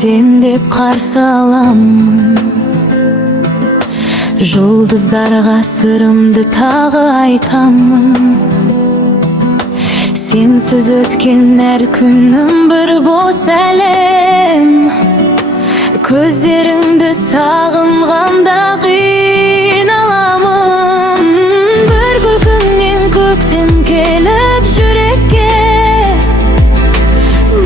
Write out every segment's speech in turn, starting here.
Sen деп қарсы аламын, жұлдыздарға сырымды тағы айтамын. Сенсіз өткен әр күнім бір бос әлем. Көздеріңді сағынғанда қиналамын. Бір күлкіңнен көктем келіп жүрекке,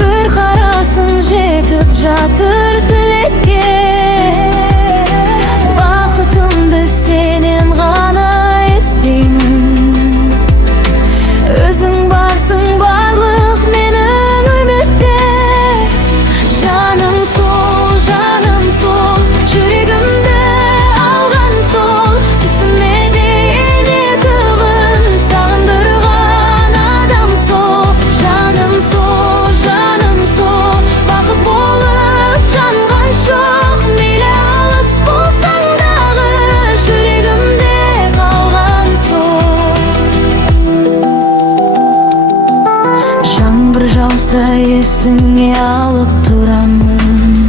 бір қарасың жетіп жатыр тілекке. Бақытымды сенен ғана естеймін. Өзің барсың барлық менің үмітте. Жаным сол, жүрегімді алған сол. Түсіме дейін етігін сағындырған адам сол. Жаным сол, бақыт болып жанған шоқ. Мейлі алыс болсаң дағы, жүрегімде қалған сол. Жаңбыр жауса есіңе алып тұрамын.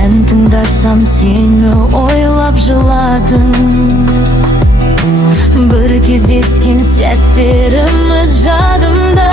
Ән тыңдасам сені ойлап жыладым. Бір кездескен сәттеріміз жадымда.